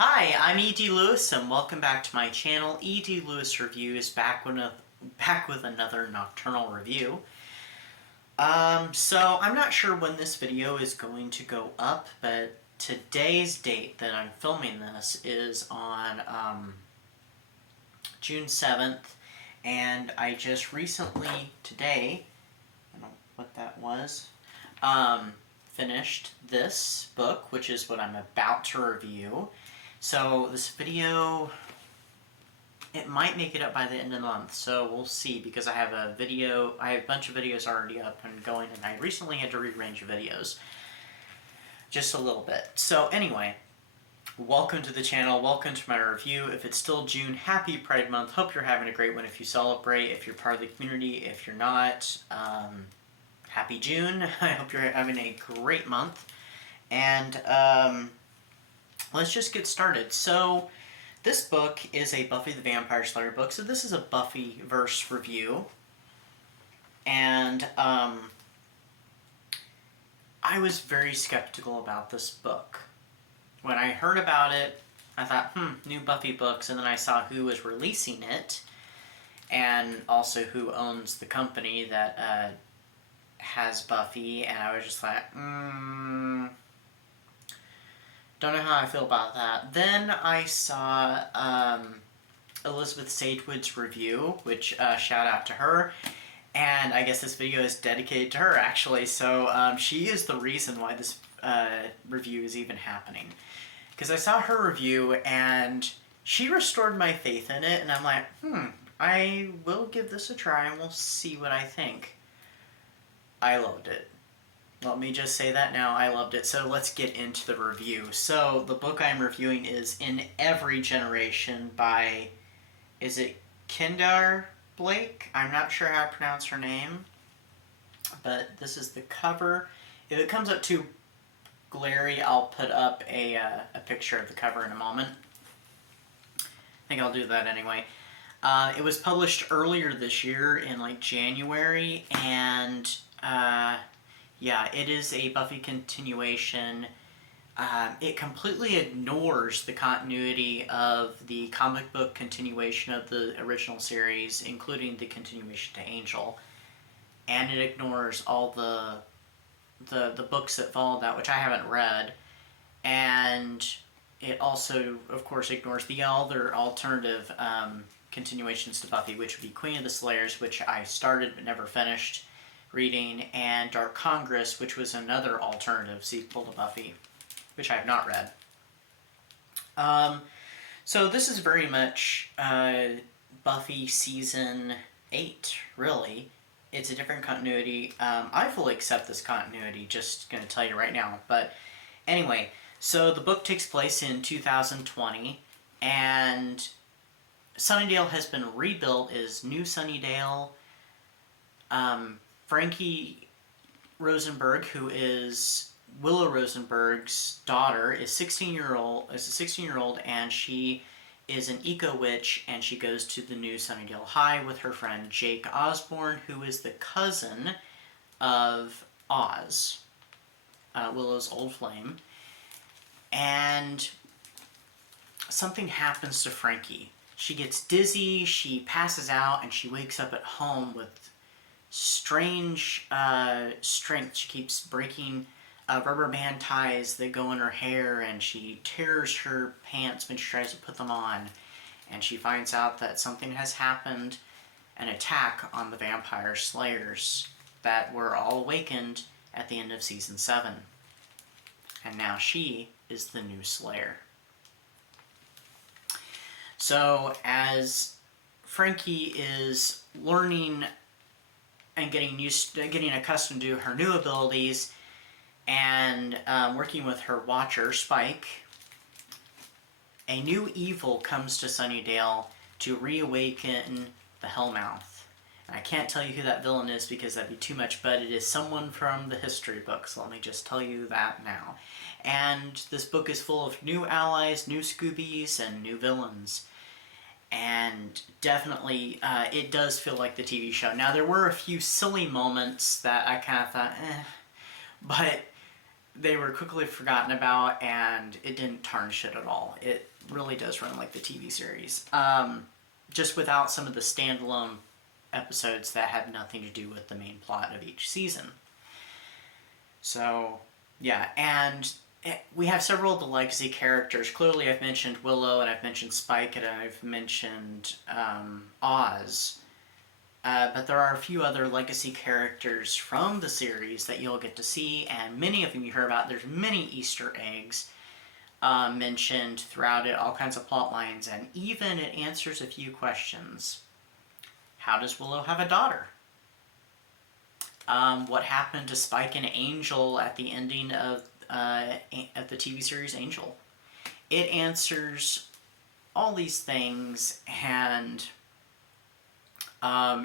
Hi, I'm E.D. Lewis, and welcome back to my channel. E.D. Lewis Reviews back with another nocturnal review. So I'm not sure when this video is going to go up, but today's date that I'm filming this is on June 7th, and I just recently, today, I don't know what that was, finished this book, which is what I'm about to review. So this video, it might make it up by the end of the month, so we'll see, because I have a bunch of videos already up and going, and I recently had to rearrange videos just a little bit. So anyway, welcome to the channel, welcome to my review. If it's still June, happy Pride Month. Hope you're having a great one if you celebrate, if you're part of the community. If you're not, happy June. I hope you're having a great month. And let's just get started. So, this book is a Buffy the Vampire Slayer book. So this is a Buffyverse review. And I was very skeptical about this book. When I heard about it, I thought, new Buffy books. And then I saw who was releasing it. And also who owns the company that has Buffy. And I was just like, don't know how I feel about that. Then I saw Elizabeth Sagewood's review, which shout out to her. And I guess this video is dedicated to her, actually. So she is the reason why this review is even happening. Because I saw her review and she restored my faith in it. And I'm like, I will give this a try and we'll see what I think. I loved it. Let me just say that now, I loved it. So let's get into the review. So the book I'm reviewing is In Every Generation by, is it Kendare Blake? I'm not sure how to pronounce her name. But this is the cover. If it comes up too glary, I'll put up a picture of the cover in a moment. I think I'll do that anyway. It was published earlier this year in like January, and yeah, it is a Buffy continuation. It completely ignores the continuity of the comic book continuation of the original series, including the continuation to Angel. And it ignores all the books that followed that, which I haven't read. And it also, of course, ignores the other alternative continuations to Buffy, which would be Queen of the Slayers, which I started but never finished reading, and Dark Congress, which was another alternative sequel to Buffy, which I have not read. So this is very much Buffy Season 8, really. It's a different continuity. I fully accept this continuity, just going to tell you right now. But anyway, so the book takes place in 2020, and Sunnydale has been rebuilt as New Sunnydale. Frankie Rosenberg, who is Willow Rosenberg's daughter, is a 16-year-old, and she is an eco-witch, and she goes to the new Sunnydale High with her friend Jake Osborne, who is the cousin of Oz, Willow's old flame. And something happens to Frankie. She gets dizzy, she passes out, and she wakes up at home with strange strength. She keeps breaking rubber band ties that go in her hair, and she tears her pants when she tries to put them on. And she finds out that something has happened, an attack on the vampire slayers that were all awakened at the end of Season 7. And now she is the new Slayer. So as Frankie is learning and getting accustomed to her new abilities, and working with her watcher, Spike, a new evil comes to Sunnydale to reawaken the Hellmouth. And I can't tell you who that villain is because that'd be too much, but it is someone from the history books. Let me just tell you that now. And this book is full of new allies, new Scoobies, and new villains. And definitely, it does feel like the TV show. Now, there were a few silly moments that I kind of thought, but they were quickly forgotten about, and it didn't tarnish it at all. It really does run like the TV series. Just without some of the standalone episodes that had nothing to do with the main plot of each season. So, yeah, and we have several of the legacy characters. Clearly, I've mentioned Willow, and I've mentioned Spike, and I've mentioned Oz. But there are a few other legacy characters from the series that you'll get to see, and many of them you hear about. There's many Easter eggs mentioned throughout it, all kinds of plot lines, and even it answers a few questions. How does Willow have a daughter? What happened to Spike and Angel at the ending of the TV series Angel? It answers all these things, and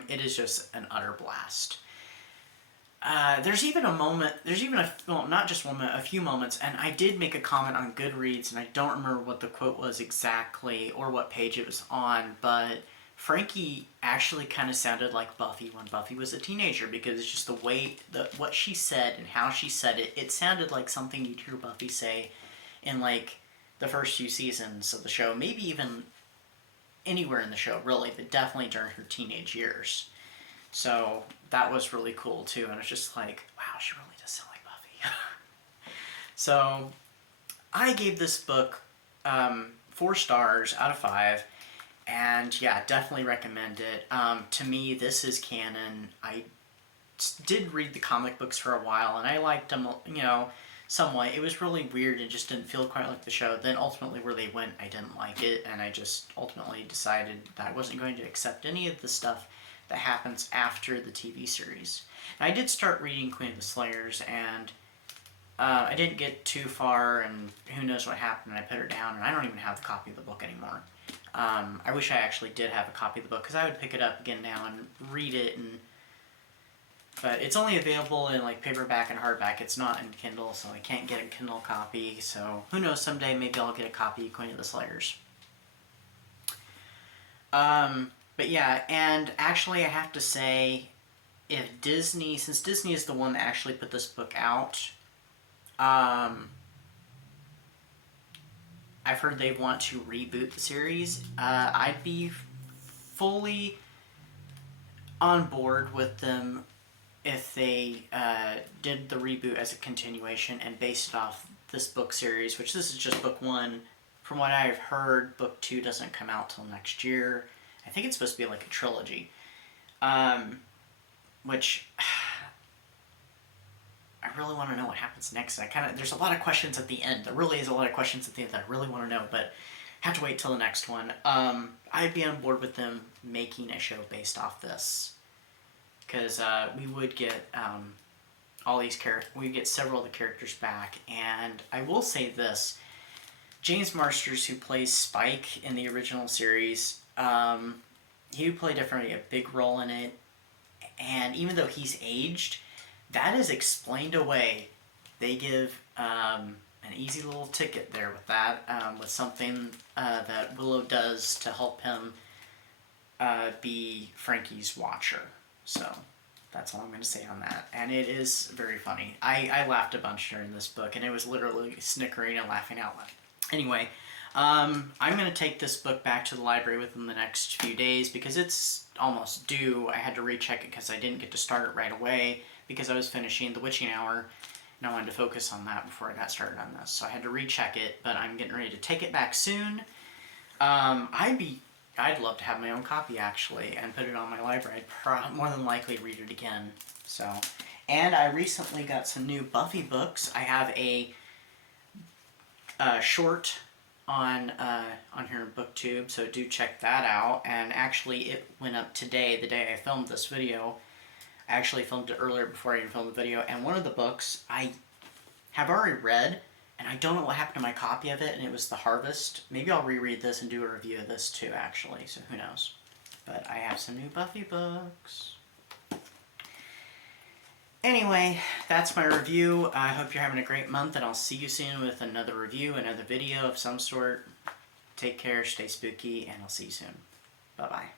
it is just an utter blast. There's even a moment, not just one moment, a few moments, and I did make a comment on Goodreads, and I don't remember what the quote was exactly, or what page it was on, but Frankie actually kind of sounded like Buffy when Buffy was a teenager, because it's just the way, what she said and how she said it, it sounded like something you'd hear Buffy say in, like, the first few seasons of the show, maybe even anywhere in the show, really, but definitely during her teenage years. So that was really cool, too, and it's just like, wow, she really does sound like Buffy. So I gave this book 4 stars out of 5, and yeah, definitely recommend it. To me, this is canon. I did read the comic books for a while, and I liked them, somewhat. It was really weird and just didn't feel quite like the show. Then ultimately where they went, I didn't like it, and I just ultimately decided that I wasn't going to accept any of the stuff that happens after the TV series. And I did start reading Queen of the Slayers, and I didn't get too far, and who knows what happened, and I put it down, and I don't even have the copy of the book anymore. I wish I actually did have a copy of the book, because I would pick it up again now and read it, but it's only available in like paperback and hardback. It's not in Kindle, so I can't get a Kindle copy. So who knows, someday maybe I'll get a copy of Queen of the Slayers. But yeah, and actually I have to say, if Disney, since Disney is the one that actually put this book out, I've heard they want to reboot the series. I'd be fully on board with them if they did the reboot as a continuation and based it off this book series, which this is just book 1. From what I've heard, book 2 doesn't come out till next year. I think it's supposed to be like a trilogy. Which I really want to know what happens next. There's a lot of questions at the end. There really is a lot of questions at the end that I really want to know, but I have to wait till the next one. I'd be on board with them making a show based off this. Because we would get all these characters, we'd get several of the characters back, and I will say this: James Marsters, who plays Spike in the original series, he played a big role in it, and even though he's aged, that is explained away. They give an easy little ticket there with that, with something that Willow does to help him be Frankie's watcher. So that's all I'm going to say on that. And it is very funny. I laughed a bunch during this book, and it was literally snickering and laughing out loud. Anyway, I'm going to take this book back to the library within the next few days because it's almost due. I had to recheck it because I didn't get to start it right away because I was finishing The Witching Hour, and I wanted to focus on that before I got started on this. So I had to recheck it, but I'm getting ready to take it back soon. I'd love to have my own copy, actually, and put it on my library. I'd more than likely read it again. So, and I recently got some new Buffy books. I have a short on here in BookTube, so do check that out. And actually, it went up today, the day I filmed this video. I actually filmed it earlier before I even filmed the video. And one of the books I have already read, and I don't know what happened to my copy of it, and it was The Harvest. Maybe I'll reread this and do a review of this too, actually, so who knows. But I have some new Buffy books. Anyway, that's my review. I hope you're having a great month, and I'll see you soon with another review, another video of some sort. Take care, stay spooky, and I'll see you soon. Bye-bye.